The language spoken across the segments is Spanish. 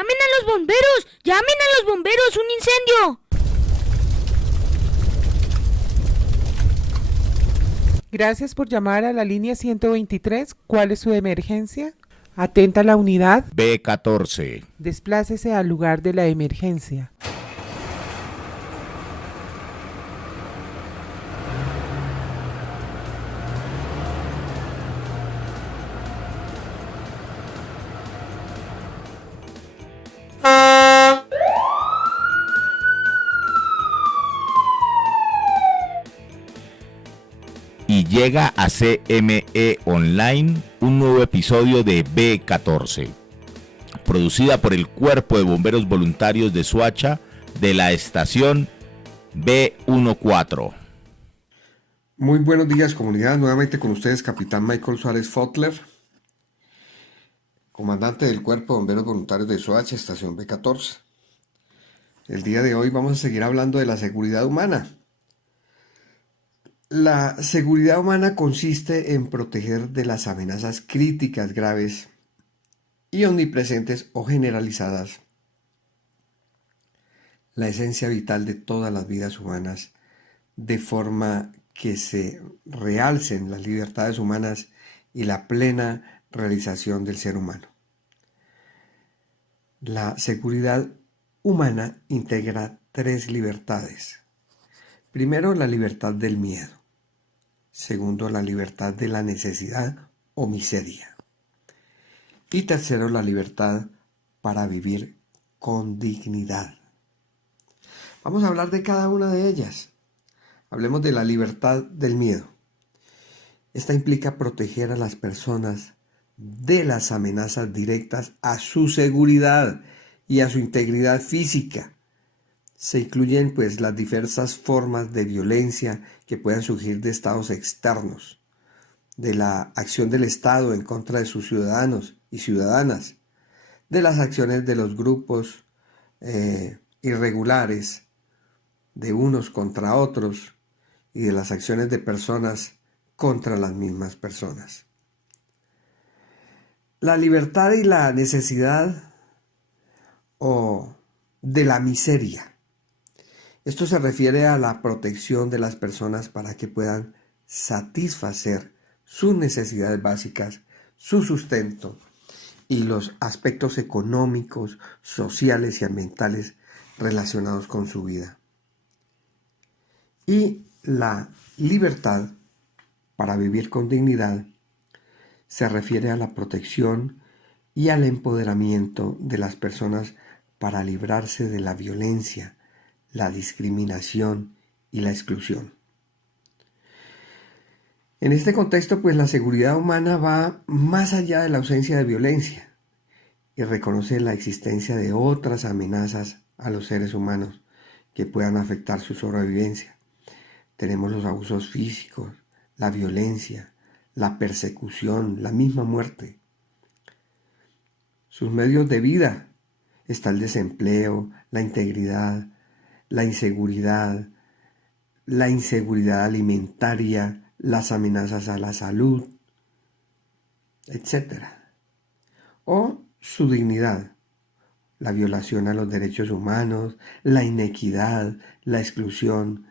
¡Llamen a los bomberos! ¡Llamen a los bomberos! ¡Un incendio! Gracias por llamar a la línea 123. ¿Cuál es su emergencia? Atenta la unidad. B14. Desplácese al lugar de la emergencia. Y llega a CME Online un nuevo episodio de B14, producida por el Cuerpo de Bomberos Voluntarios de Soacha de la estación B14. Muy buenos días, comunidad. Nuevamente con ustedes, capitán Michael Suárez Fotler, comandante del Cuerpo de Bomberos Voluntarios de Soacha, estación B14. El día de hoy vamos a seguir hablando de la seguridad humana. La seguridad humana consiste en proteger de las amenazas críticas, graves y omnipresentes o generalizadas la esencia vital de todas las vidas humanas, de forma que se realcen las libertades humanas y la plena realización del ser humano. La seguridad humana integra 3 libertades. Primero, la libertad del miedo. Segundo, la libertad de la necesidad o miseria. Y tercero, la libertad para vivir con dignidad. Vamos a hablar de cada una de ellas. Hablemos de la libertad del miedo. Esta implica proteger a las personas de las amenazas directas a su seguridad y a su integridad física. Se incluyen pues las diversas formas de violencia que puedan surgir de estados externos, de la acción del Estado en contra de sus ciudadanos y ciudadanas, de las acciones de los grupos irregulares, de unos contra otros, y de las acciones de personas contra las mismas personas. La libertad y la necesidad o de la miseria. Esto se refiere a la protección de las personas para que puedan satisfacer sus necesidades básicas, su sustento y los aspectos económicos, sociales y ambientales relacionados con su vida. Y la libertad para vivir con dignidad se refiere a la protección y al empoderamiento de las personas para librarse de la violencia, la discriminación y la exclusión. En este contexto, pues la seguridad humana va más allá de la ausencia de violencia y reconoce la existencia de otras amenazas a los seres humanos que puedan afectar su sobrevivencia. Tenemos los abusos físicos, la violencia, la persecución, la misma muerte. Sus medios de vida está el desempleo, la integridad, la inseguridad alimentaria, las amenazas a la salud, etc. O su dignidad, la violación a los derechos humanos, la inequidad, la exclusión,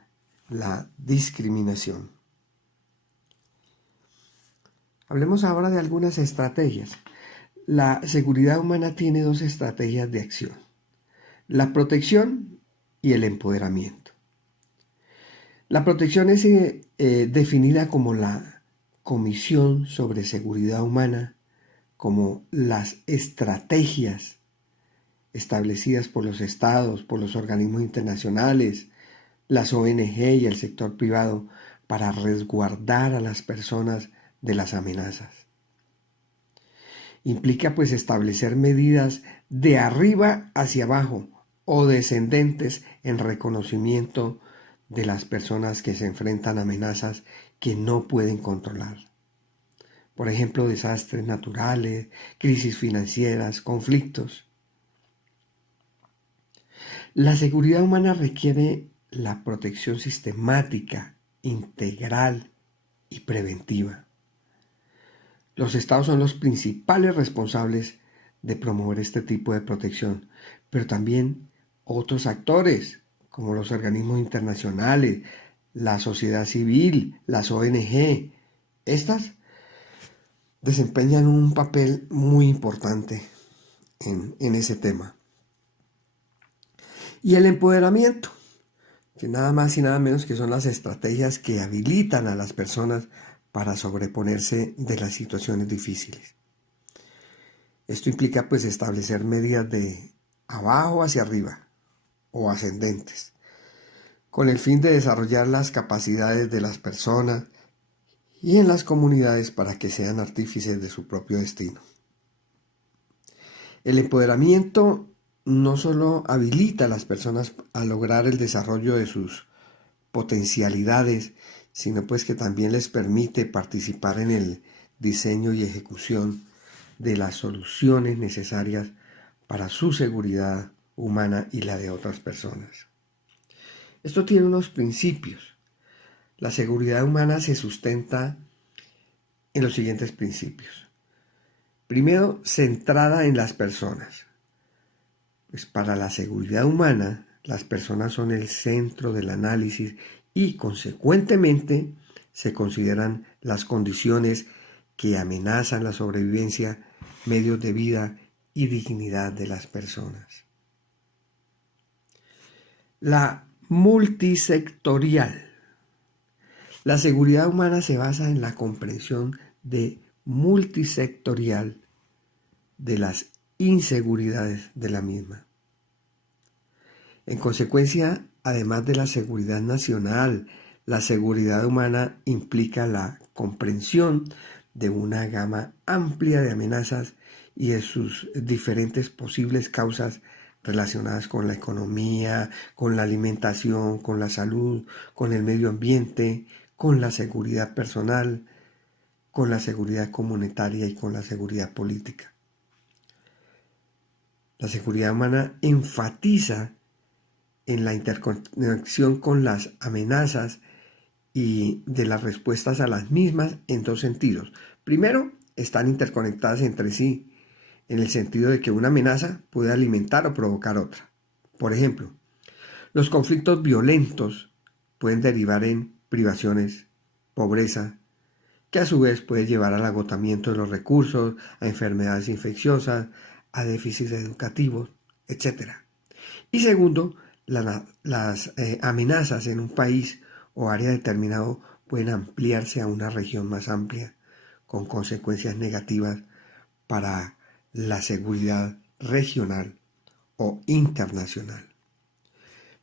la discriminación. Hablemos ahora de algunas estrategias. La seguridad humana tiene 2 estrategias de acción: la protección y el empoderamiento. La protección es definida como la Comisión sobre Seguridad Humana, como las estrategias establecidas por los estados, por los organismos internacionales, las ONG y el sector privado para resguardar a las personas de las amenazas. Implica pues establecer medidas de arriba hacia abajo o descendentes en reconocimiento de las personas que se enfrentan a amenazas que no pueden controlar. Por ejemplo, desastres naturales, crisis financieras, conflictos. La seguridad humana requiere la protección sistemática, integral y preventiva. Los estados son los principales responsables de promover este tipo de protección, pero también otros actores, como los organismos internacionales, la sociedad civil, las ONG. Estas desempeñan un papel muy importante en ese tema. Y el empoderamiento, que nada más y nada menos que son las estrategias que habilitan a las personas para sobreponerse de las situaciones difíciles. Esto implica pues establecer medidas de abajo hacia arriba o ascendentes, con el fin de desarrollar las capacidades de las personas y en las comunidades para que sean artífices de su propio destino. El empoderamiento no solo habilita a las personas a lograr el desarrollo de sus potencialidades, sino pues que también les permite participar en el diseño y ejecución de las soluciones necesarias para su seguridad humana y la de otras personas. Esto tiene unos principios. La seguridad humana se sustenta en los siguientes principios. Primero, centrada en las personas. Pues para la seguridad humana, las personas son el centro del análisis y, consecuentemente, se consideran las condiciones que amenazan la sobrevivencia, medios de vida y dignidad de las personas. La multisectorial. La seguridad humana se basa en la comprensión multisectorial de las inseguridades de la misma. En consecuencia, además de la seguridad nacional, la seguridad humana implica la comprensión de una gama amplia de amenazas y de sus diferentes posibles causas relacionadas con la economía, con la alimentación, con la salud, con el medio ambiente, con la seguridad personal, con la seguridad comunitaria y con la seguridad política. La seguridad humana enfatiza en la interconexión con las amenazas y de las respuestas a las mismas en dos sentidos. Primero, están interconectadas entre sí, en el sentido de que una amenaza puede alimentar o provocar otra. Por ejemplo, los conflictos violentos pueden derivar en privaciones, pobreza, que a su vez puede llevar al agotamiento de los recursos, a enfermedades infecciosas, a déficits educativos, etc. Y segundo, las amenazas en un país o área determinado pueden ampliarse a una región más amplia, con consecuencias negativas para la seguridad regional o internacional.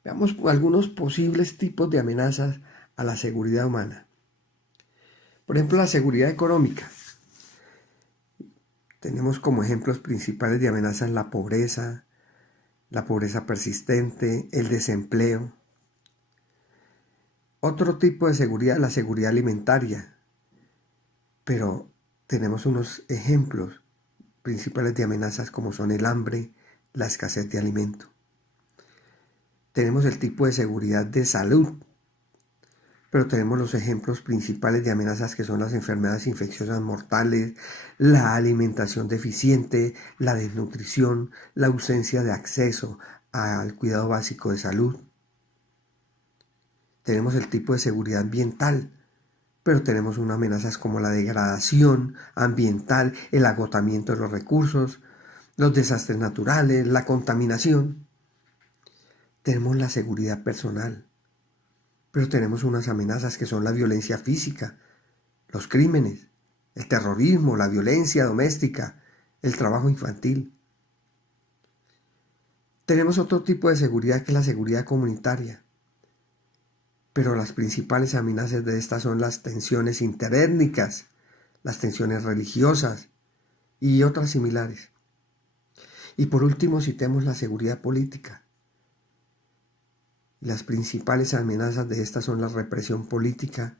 Veamos algunos posibles tipos de amenazas a la seguridad humana. Por ejemplo, la seguridad económica. Tenemos como ejemplos principales de amenazas la pobreza persistente, el desempleo. Otro tipo de seguridad, la seguridad alimentaria. Pero tenemos unos ejemplos principales de amenazas como son el hambre, la escasez de alimento. Tenemos el tipo de seguridad de salud, pero tenemos los ejemplos principales de amenazas que son las enfermedades infecciosas mortales, la alimentación deficiente, la desnutrición, la ausencia de acceso al cuidado básico de salud. Tenemos el tipo de seguridad ambiental, pero tenemos unas amenazas como la degradación ambiental, el agotamiento de los recursos, los desastres naturales, la contaminación. Tenemos la seguridad personal, pero tenemos unas amenazas que son la violencia física, los crímenes, el terrorismo, la violencia doméstica, el trabajo infantil. Tenemos otro tipo de seguridad que es la seguridad comunitaria, pero las principales amenazas de estas son las tensiones interétnicas, las tensiones religiosas y otras similares. Y por último citemos la seguridad política. Las principales amenazas de estas son la represión política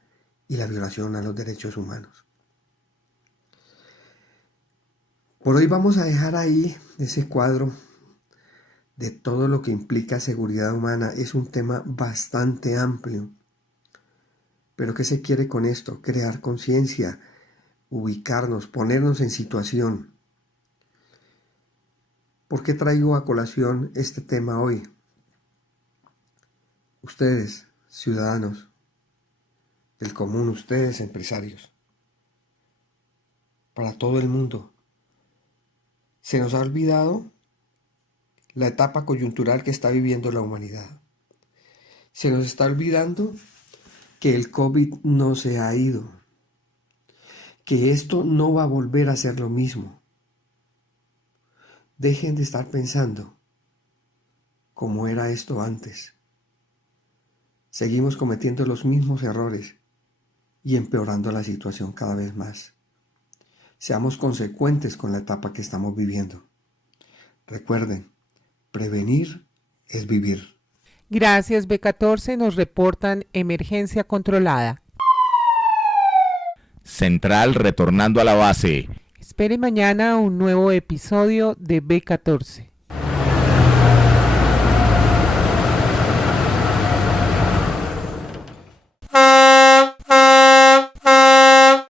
y la violación a los derechos humanos. Por hoy vamos a dejar ahí ese cuadro de todo lo que implica seguridad humana. Es un tema bastante amplio. Pero ¿qué se quiere con esto? Crear conciencia, ubicarnos, ponernos en situación. ¿Por qué traigo a colación este tema hoy? Ustedes, ciudadanos del común, ustedes, empresarios, para todo el mundo, se nos ha olvidado la etapa coyuntural que está viviendo la humanidad. Se nos está olvidando que el COVID no se ha ido, que esto no va a volver a ser lo mismo. Dejen de estar pensando cómo era esto antes. Seguimos cometiendo los mismos errores y empeorando la situación cada vez más. Seamos consecuentes con la etapa que estamos viviendo. Recuerden, prevenir es vivir. Gracias, B14. Nos reportan emergencia controlada. Central retornando a la base. Espere mañana un nuevo episodio de B14.